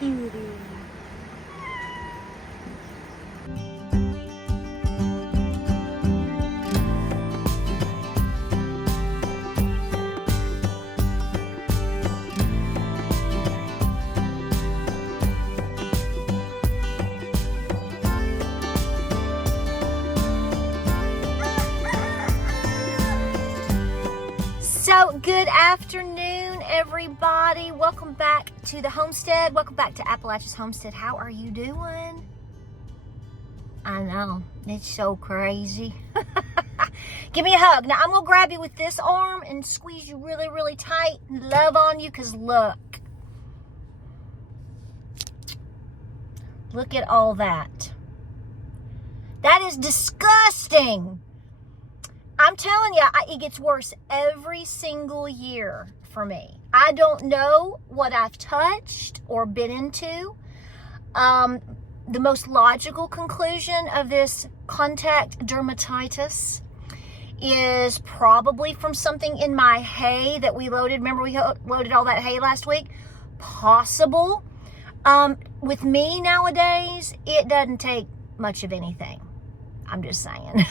cutie. So, good afternoon, everybody. Welcome back to the Homestead. Welcome back to Appalachia's Homestead. How are you doing? I know, it's so crazy. Give me a hug. Now, I'm going to grab you with this arm and squeeze you really, really tight and love on you because look. Look at all that. That is disgusting. I'm telling you, it gets worse every single year for me. I don't know what I've touched or been into. The most logical conclusion of this contact dermatitis is probably from something in my hay that we loaded. Remember we loaded all that hay last week? Possible. With me nowadays, it doesn't take much of anything. I'm just saying.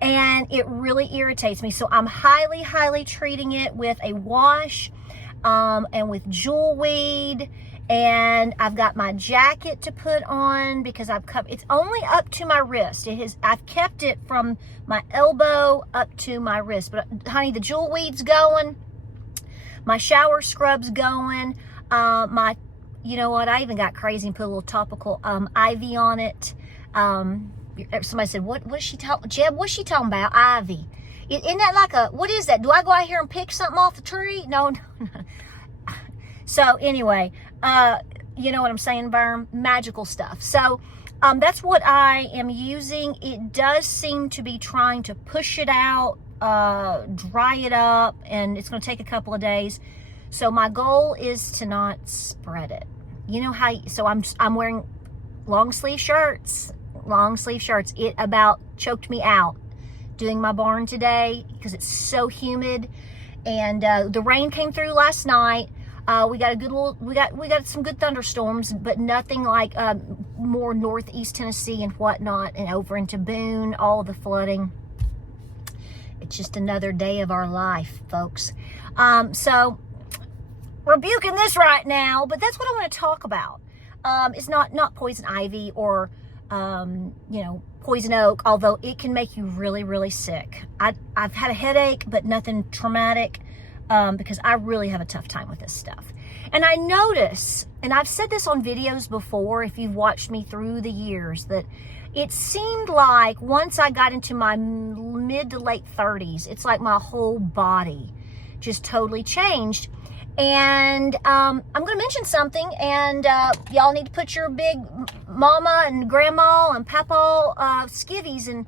And it really irritates me. So I'm highly, highly treating it with a wash and with jewel weed. And I've got my jacket to put on because it's only up to my wrist. I've kept it from my elbow up to my wrist. But honey, the jewel weed's going. My shower scrub's going. You know what? I even got crazy and put a little topical ivy on it. Somebody said, what is she talking, Jeb, what's she talking about? Ivy. Isn't that like what is that? Do I go out here and pick something off the tree? No. So anyway, you know what I'm saying, Berm? Magical stuff. So that's what I am using. It does seem to be trying to push it out, dry it up, and it's going to take a couple of days. So my goal is to not spread it. You know how, so I'm wearing long sleeve shirts. It about choked me out doing my barn today because it's so humid, and the rain came through last night. We got some good thunderstorms, but nothing like more northeast Tennessee and whatnot, and over into Boone, all of the flooding. It's just another day of our life, folks. So rebuking this right now, but that's what I want to talk about. It's not poison ivy or poison oak, although it can make you really, really sick. I've had a headache, but nothing traumatic, because I really have a tough time with this stuff. And I notice, and I've said this on videos before, if you've watched me through the years, that it seemed like once I got into my mid to late 30s, it's like my whole body just totally changed. And I'm going to mention something, and y'all need to put your big mama and grandma and papa skivvies and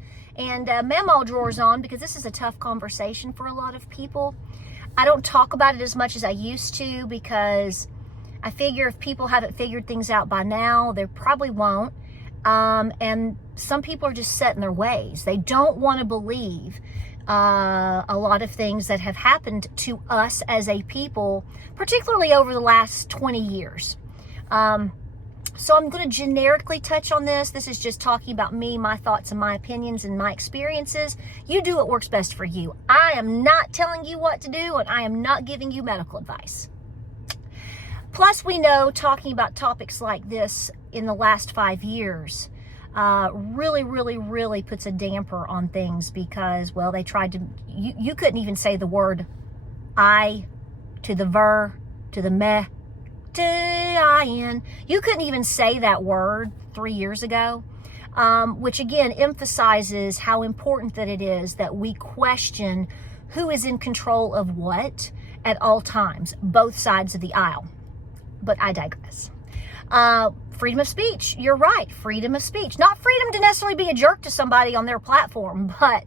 mamaw drawers on, because this is a tough conversation for a lot of people. I don't talk about it as much as I used to, because I figure if people haven't figured things out by now, they probably won't. And some people are just set in their ways. They don't want to believe a lot of things that have happened to us as a people, particularly over the last 20 years. So I'm going to generically touch on this. This is just talking about me, my thoughts and my opinions and my experiences. You do what works best for you. I am not telling you what to do, and I am not giving you medical advice. Plus, we know talking about topics like this in the last 5 years really, really, really puts a damper on things, because, well, they tried to, you couldn't even say the word I to the ver to the meh to I-N. You couldn't even say that word 3 years ago, which again emphasizes how important that it is that we question who is in control of what at all times, both sides of the aisle. But I digress. Freedom of speech. You're right. Freedom of speech. Not freedom to necessarily be a jerk to somebody on their platform, but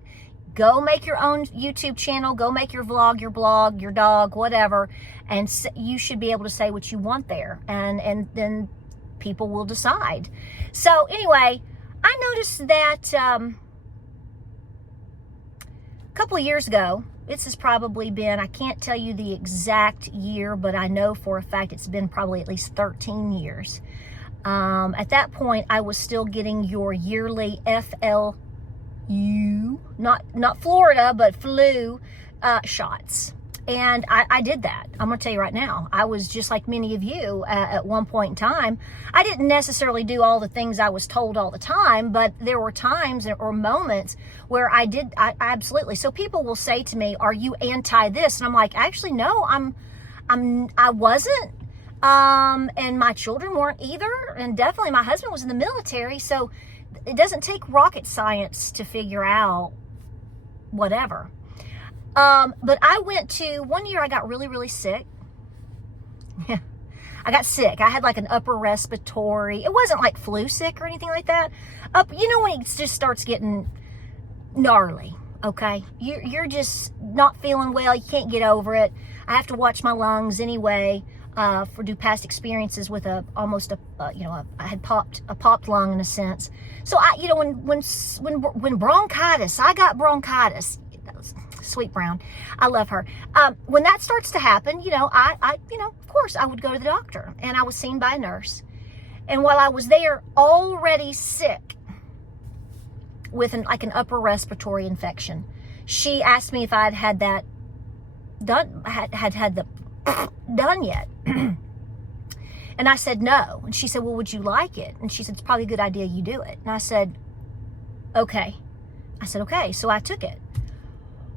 go make your own YouTube channel. Go make your vlog, your blog, your dog, whatever. And you should be able to say what you want there. And then people will decide. So anyway, I noticed that a couple of years ago, This has probably been, I can't tell you the exact year, but I know for a fact it's been probably at least 13 years. At that point, I was still getting your yearly FLU, not Florida, but flu shots. And I did that. I'm going to tell you right now, I was just like many of you at one point in time. I didn't necessarily do all the things I was told all the time, but there were times or moments where I absolutely. So people will say to me, are you anti this? And I'm like, actually, no, I wasn't. And my children weren't either. And definitely my husband was in the military. So it doesn't take rocket science to figure out whatever. But I went to, one year I got really, really sick. Yeah, I got sick. I had like an upper respiratory. It wasn't like flu sick or anything like that. You know, when it just starts getting gnarly, okay? You're just not feeling well. You can't get over it. I have to watch my lungs anyway, due past experiences with I had a popped lung in a sense. So when bronchitis, I got bronchitis. Sweet Brown, I love her. When that starts to happen, of course I would go to the doctor, and I was seen by a nurse. And while I was there, already sick with an upper respiratory infection, she asked me if I had that done, had the done yet. And I said no. And she said, well, would you like it? And she said, it's probably a good idea you do it. And I said, okay. So I took it.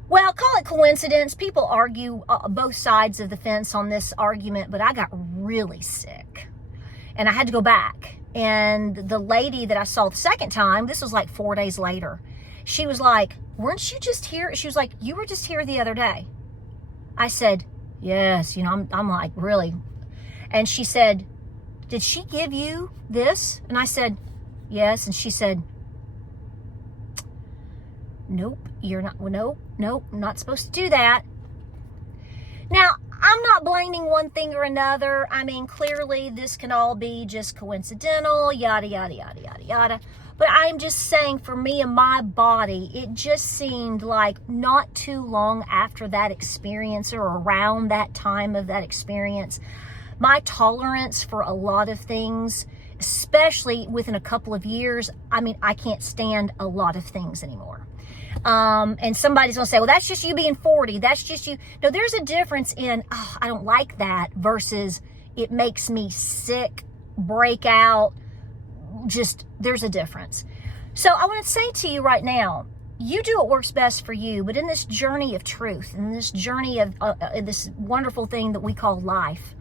Well, call it coincidence. People argue both sides of the fence on this argument, but I got really sick and I had to go back. And the lady that I saw the second time, this was like 4 days later, she was like, weren't you just here? She was like, you were just here the other day. I said, yes. I'm like, really? And she said, did she give you this? And I said, yes. And she said, nope, you're not, nope, I'm not supposed to do that. Now, I'm not blaming one thing or another. I mean, clearly this can all be just coincidental, yada, yada, yada, yada, yada. But I'm just saying, for me and my body, it just seemed like not too long after that experience, or around that time of that experience, my tolerance for a lot of things, especially within a couple of years, I mean, I can't stand a lot of things anymore. And somebody's gonna say, well, that's just you being 40. That's just you. No, there's a difference in, oh, I don't like that, versus it makes me sick, break out. Just, there's a difference. So I want to say to you right now, you do what works best for you, but in this journey of truth, in this journey of this wonderful thing that we call life,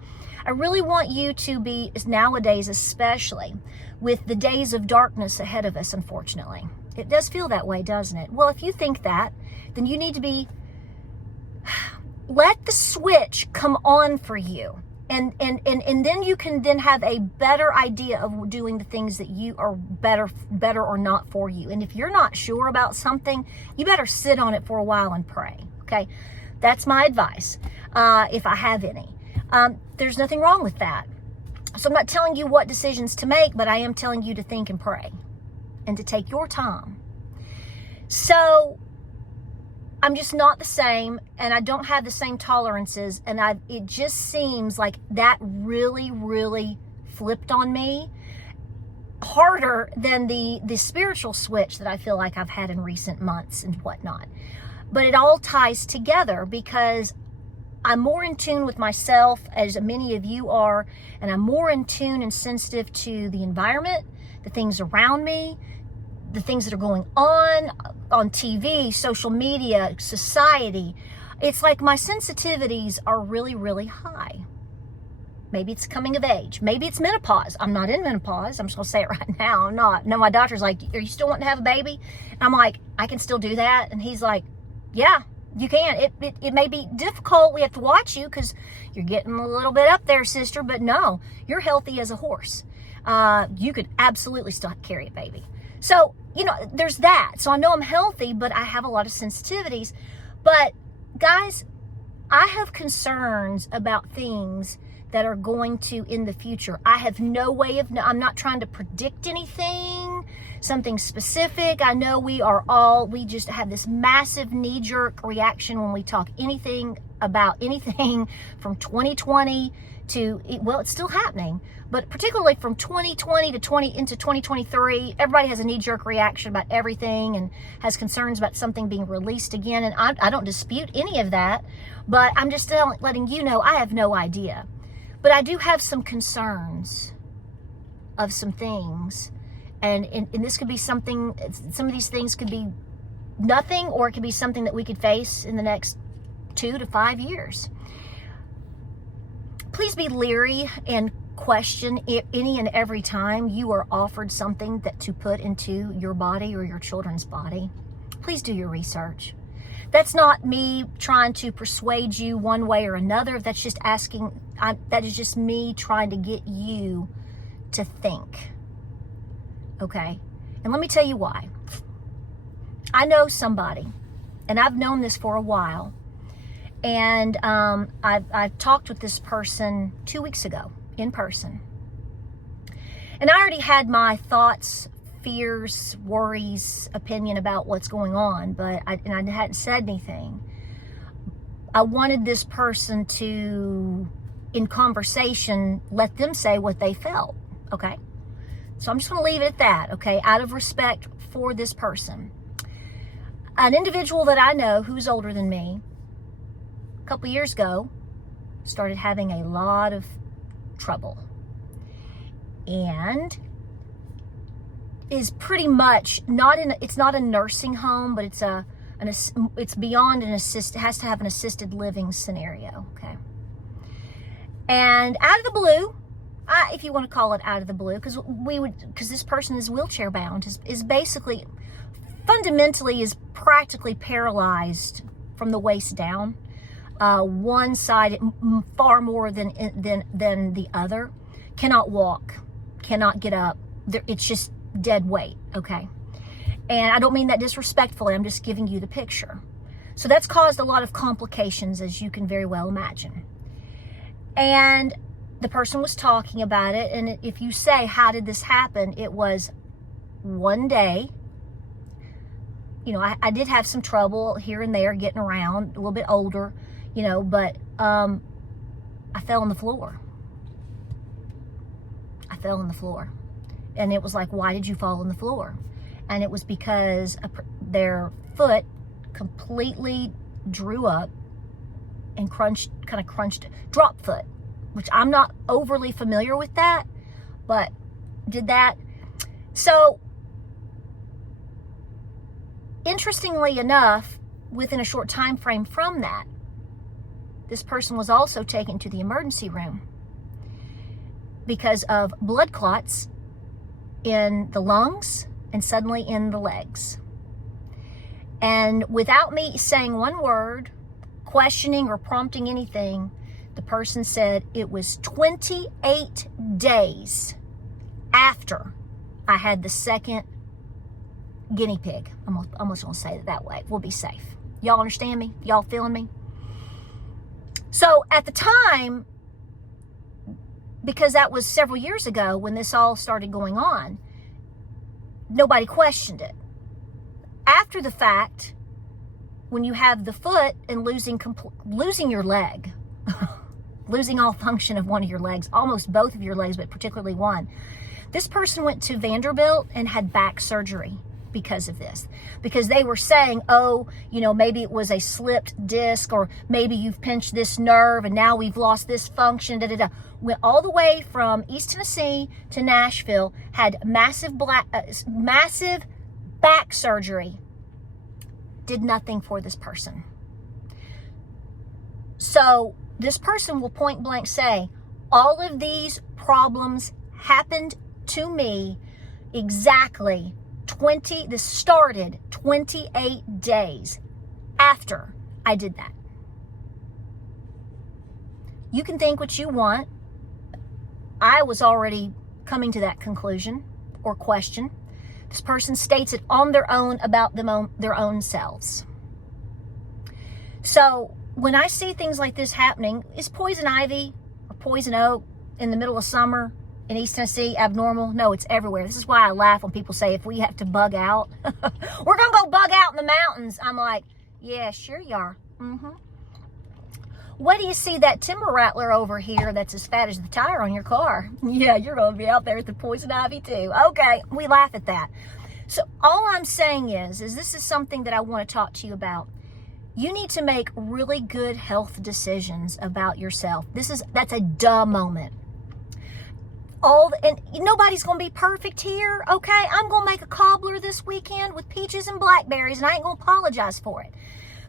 I really want you to be, nowadays especially, with the days of darkness ahead of us, unfortunately. It does feel that way, doesn't it? Well, if you think that, then you need to let the switch come on for you. And then you can then have a better idea of doing the things that you are better or not for you. And if you're not sure about something, you better sit on it for a while and pray. Okay? That's my advice, if I have any. There's nothing wrong with that. So I'm not telling you what decisions to make, but I am telling you to think and pray and to take your time. So I'm just not the same, and I don't have the same tolerances, and it just seems like that really, really flipped on me harder than the spiritual switch that I feel like I've had in recent months and whatnot. But it all ties together, because I'm more in tune with myself, as many of you are, and I'm more in tune and sensitive to the environment, the things around me, the things that are going on TV, social media, society. It's like my sensitivities are really, really high. Maybe it's coming of age. Maybe it's menopause. I'm not in menopause. I'm just going to say it right now. I'm not. No, my doctor's like, are you still wanting to have a baby? And I'm like, I can still do that. And he's like, yeah, you can. It may be difficult. We have to watch you because you're getting a little bit up there, sister. But no, you're healthy as a horse. You could absolutely still carry a baby. So, there's that. So I know I'm healthy, but I have a lot of sensitivities. But guys, I have concerns about things that are going to in the future. I have no way of, I'm not trying to predict anything, something specific. I know we just have this massive knee-jerk reaction when we talk anything about anything from 2020 to, well, it's still happening, but particularly from 2020 to into 2023, everybody has a knee-jerk reaction about everything and has concerns about something being released again. And I don't dispute any of that, but I'm just letting you know I have no idea. But I do have some concerns of some things. And this could be something, some of these things could be nothing, or it could be something that we could face in the next 2 to 5 years. Please be leery and question any and every time you are offered something that to put into your body or your children's body. Please do your research. That's not me trying to persuade you one way or another. That's just that is just me trying to get you to think. Okay? And let me tell you why. I know somebody, and I've known this for a while, and I talked with this person 2 weeks ago in person. And I already had my thoughts, fears, worries, opinion about what's going on, but I hadn't said anything. I wanted this person to, in conversation, let them say what they felt, okay? So I'm just going to leave it at that, okay, out of respect for this person. An individual that I know who's older than me, a couple years ago, started having a lot of trouble and is pretty much it's not a nursing home, but it's beyond it has to have an assisted living scenario, okay? And out of the blue, if you want to call it out of the blue, because this person is wheelchair bound, is basically, fundamentally, is practically paralyzed from the waist down. One side far more than the other, cannot walk, cannot get up. It's just dead weight, okay? And I don't mean that disrespectfully, I'm just giving you the picture. So that's caused a lot of complications, as you can very well imagine. And the person was talking about it, and if you say, how did this happen? It was one day. You know, I did have some trouble here and there getting around, a little bit older, you know, but I fell on the floor. I fell on the floor. And it was like, why did you fall on the floor? And it was because their foot completely drew up and crunched, drop foot, which I'm not overly familiar with that, but did that. So, interestingly enough, within a short time frame from that, this person was also taken to the emergency room because of blood clots in the lungs and suddenly in the legs. And without me saying one word, questioning or prompting anything, the person said it was 28 days after I had the second guinea pig. I'm almost going to say it that way. We'll be safe. Y'all understand me? Y'all feeling me? So at the time, because that was several years ago when this all started going on, nobody questioned it. After the fact, when you have the foot and losing your leg, losing all function of one of your legs, almost both of your legs, but particularly one, this person went to Vanderbilt and had back surgery because of this. Because they were saying, oh, you know, maybe it was a slipped disc, or maybe you've pinched this nerve and now we've lost this function, Went all the way from East Tennessee to Nashville, had massive back surgery, did nothing for this person. So this person will point blank say, all of these problems happened to me exactly this started 28 days after I did that. You can think what you want. I was already coming to that conclusion or question. This person states it on their own about their own selves. So when I see things like this happening, is poison ivy or poison oak in the middle of summer in East Tennessee abnormal? No, it's everywhere. This is why I laugh when people say if we have to bug out, we're going to go bug out in the mountains. I'm like, yeah, sure you are. What do you see that timber rattler over here that's as fat as the tire on your car? Yeah, you're going to be out there with the poison ivy too. Okay, we laugh at that. So all I'm saying is this is something that I want to talk to you about. You need to make really good health decisions about yourself. That's a duh moment. And nobody's going to be perfect here, okay? I'm going to make a cobbler this weekend with peaches and blackberries, and I ain't going to apologize for it.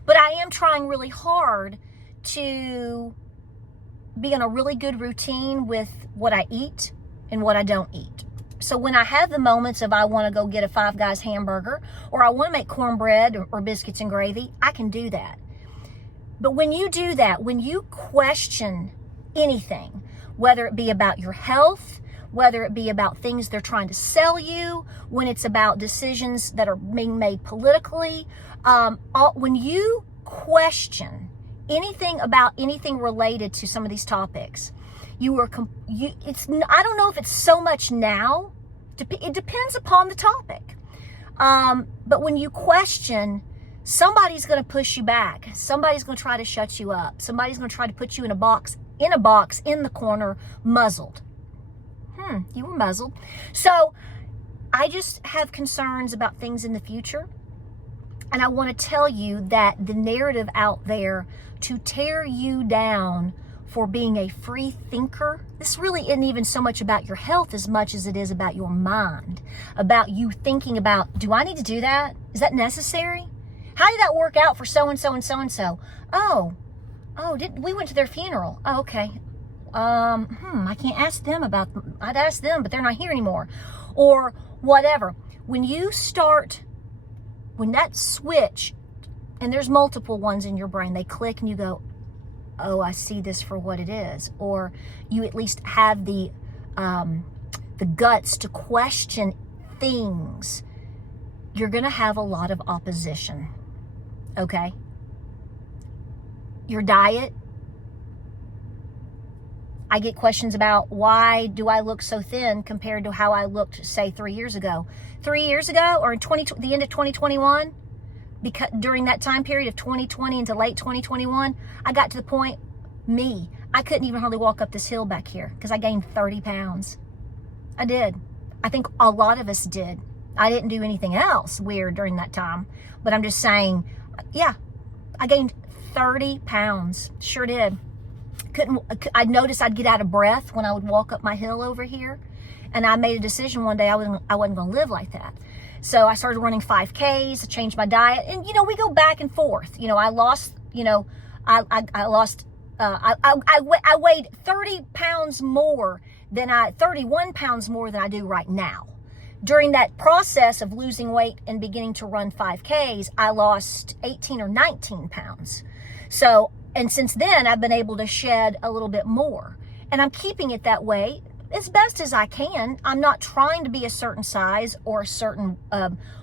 But I am trying really hard to be in a really good routine with what I eat and what I don't eat. So when I have the moments of I want to go get a Five Guys hamburger, or I want to make cornbread or biscuits and gravy, I can do that. But when you do that, when you question anything, whether it be about your health, whether it be about things they're trying to sell you, when it's about decisions that are being made politically, when you question anything about anything related to some of these topics, I don't know if it's so much now. It depends upon the topic. But when you question, somebody's going to push you back. Somebody's going to try to shut you up. Somebody's going to try to put you in a box in the corner, muzzled. You were muzzled. So I just have concerns about things in the future. And I want to tell you that the narrative out there to tear you down for being a free thinker, this really isn't even so much about your health as much as it is about your mind, about you thinking about, do I need to do that? Is that necessary? How did that work out for so-and-so and so-and-so? We went to their funeral. Oh, okay. I can't ask them about them. I'd ask them, but they're not here anymore. Or whatever. When that switch, and there's multiple ones in your brain, they click and you go, oh, I see this for what it is. Or you at least have the guts to question things. You're going to have a lot of opposition. Okay? Your diet. I get questions about why do I look so thin compared to how I looked, say, 3 years ago. 3 years ago, or in the end of 2021, because during that time period of 2020 into late 2021, I got to the point, I couldn't even hardly walk up this hill back here because I gained 30 pounds. I did. I think a lot of us did. I didn't do anything else weird during that time, but I'm just saying, yeah, I gained 30 pounds. Sure did. I noticed I'd get out of breath when I would walk up my hill over here. And I made a decision one day I wasn't going to live like that. So I started running 5Ks, I changed my diet. And, we go back and forth. I lost, I weighed 31 pounds more than I do right now. During that process of losing weight and beginning to run 5Ks, I lost 18 or 19 pounds. And since then, I've been able to shed a little bit more. And I'm keeping it that way as best as I can. I'm not trying to be a certain size or a certain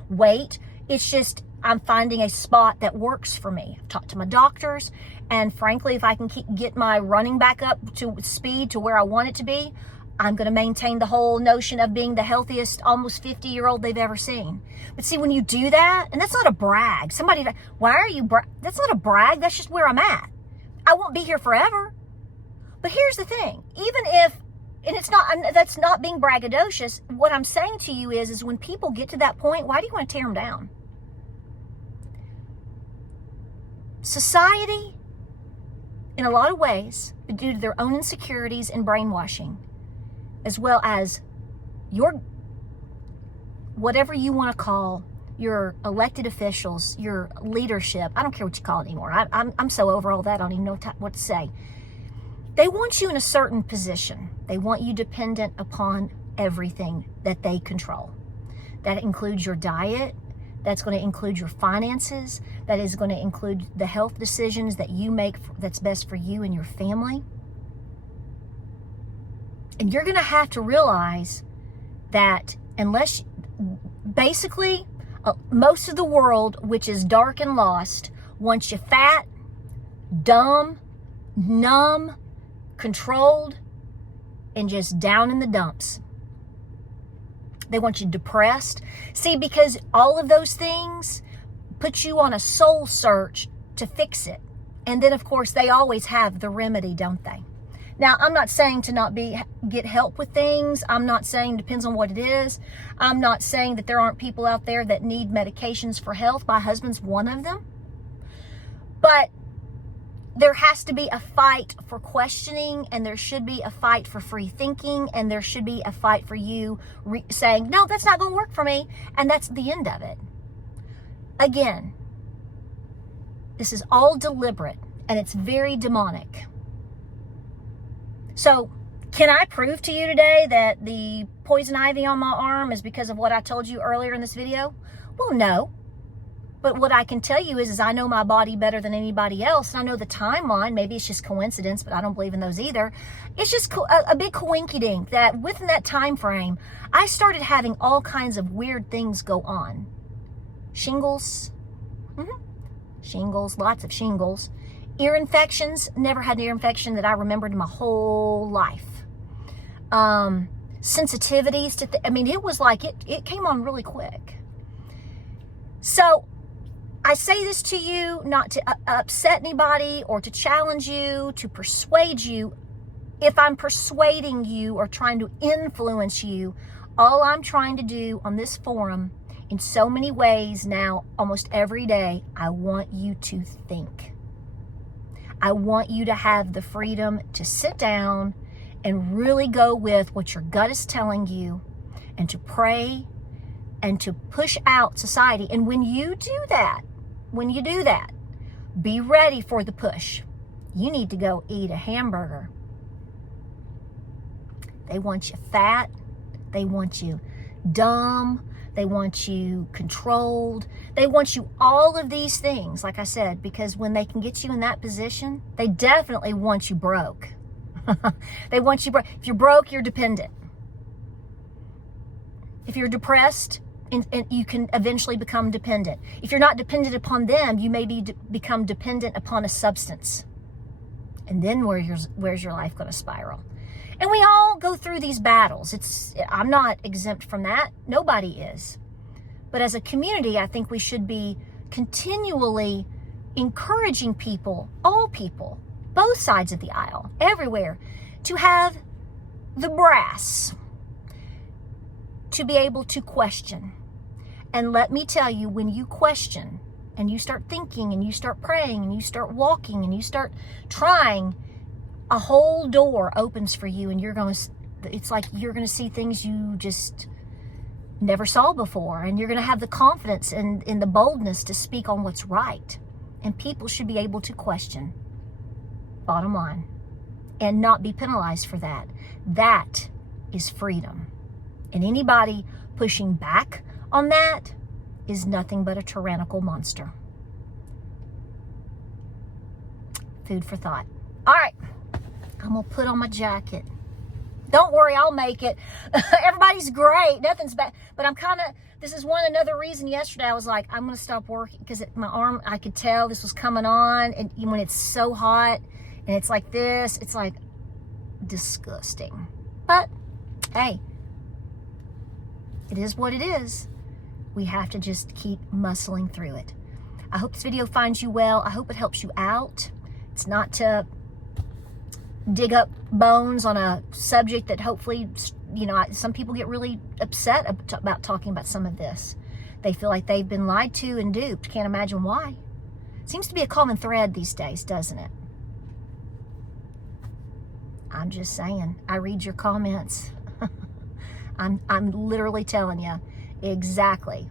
weight. It's just I'm finding a spot that works for me. I've talked to my doctors. And frankly, if I can get my running back up to speed to where I want it to be, I'm going to maintain the whole notion of being the healthiest almost 50-year-old they've ever seen. But see, when you do that, and that's not a brag. Why are you that's not a brag. That's just where I'm at. I won't be here forever. But here's the thing. That's not being braggadocious. What I'm saying to you is when people get to that point, why do you want to tear them down? Society, in a lot of ways, due to their own insecurities and brainwashing, as well as whatever you want to call your elected officials, your leadership, I don't care what you call it anymore. I'm so over all that, I don't even know what to say. They want you in a certain position. They want you dependent upon everything that they control. That includes your diet. That's going to include your finances. That is going to include the health decisions that you make that's best for you and your family. And you're going to have to realize that most of the world, which is dark and lost, wants you fat, dumb, numb, controlled, and just down in the dumps. They want you depressed. See, because all of those things put you on a soul search to fix it. And then, of course, they always have the remedy, don't they? Now, I'm not saying to not get help with things. I'm not saying it depends on what it is. I'm not saying that there aren't people out there that need medications for health. My husband's one of them. But there has to be a fight for questioning, and there should be a fight for free thinking, and there should be a fight for you saying, no, that's not going to work for me. And that's the end of it. Again, this is all deliberate, and it's very demonic. So, can I prove to you today that the poison ivy on my arm is because of what I told you earlier in this video? Well, no. But what I can tell you is I know my body better than anybody else, and I know the timeline. Maybe it's just coincidence, but I don't believe in those either. It's just a big coinkydink that within that time frame, I started having all kinds of weird things go on. Shingles. Shingles, lots of shingles. Ear infections, never had an ear infection that I remembered in my whole life. Sensitivities to, it was like it came on really quick. So I say this to you not to upset anybody or to challenge you, to persuade you. If I'm persuading you or trying to influence you, all I'm trying to do on this forum in so many ways now, almost every day, I want you to think. I want you to have the freedom to sit down and really go with what your gut is telling you and to pray and to push out society. And when you do that, be ready for the push. You need to go eat a hamburger. They want you fat. They want you dumb. They want you controlled. They want you all of these things, like I said, because when they can get you in that position, they definitely want you broke. They want you broke. If you're broke, you're dependent. If you're depressed, and you can eventually become dependent. If you're not dependent upon them, you may become dependent upon a substance. And then where's your life going to spiral? And we all go through these battles. I'm not exempt from that. Nobody is. But as a community, I think we should be continually encouraging people, all people, both sides of the aisle, everywhere, to have the brass to be able to question. And let me tell you, when you question and you start thinking and you start praying and you start walking and you start trying, a whole door opens for you, and it's like you're going to see things you just never saw before, and you're going to have the confidence and the boldness to speak on what's right. And people should be able to question, bottom line, and not be penalized for that. That is freedom. And anybody pushing back on that is nothing but a tyrannical monster. Food for thought. All right. I'm going to put on my jacket. Don't worry, I'll make it. Everybody's great. Nothing's bad. But this is another reason yesterday I was like, I'm going to stop working because my arm, I could tell this was coming on. And when it's so hot and it's like this, it's like disgusting. But hey, it is what it is. We have to just keep muscling through it. I hope this video finds you well. I hope it helps you out. It's not to dig up bones on a subject that hopefully, some people get really upset about talking about some of this. They feel like they've been lied to and duped. Can't imagine why. Seems to be a common thread these days, doesn't it? I'm just saying. I read your comments. I'm literally telling you exactly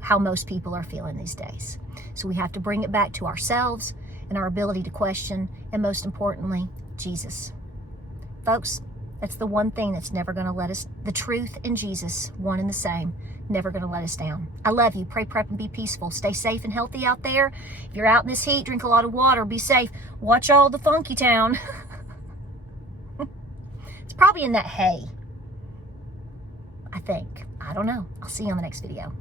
how most people are feeling these days. So we have to bring it back to ourselves and our ability to question, and most importantly, Jesus. Folks, that's the one thing that's never going to let us, the truth and Jesus, one and the same, never going to let us down. I love you. Pray, prep, and be peaceful. Stay safe and healthy out there. If you're out in this heat, drink a lot of water. Be safe. Watch all the funky town. It's probably in that hay, I think. I don't know. I'll see you on the next video.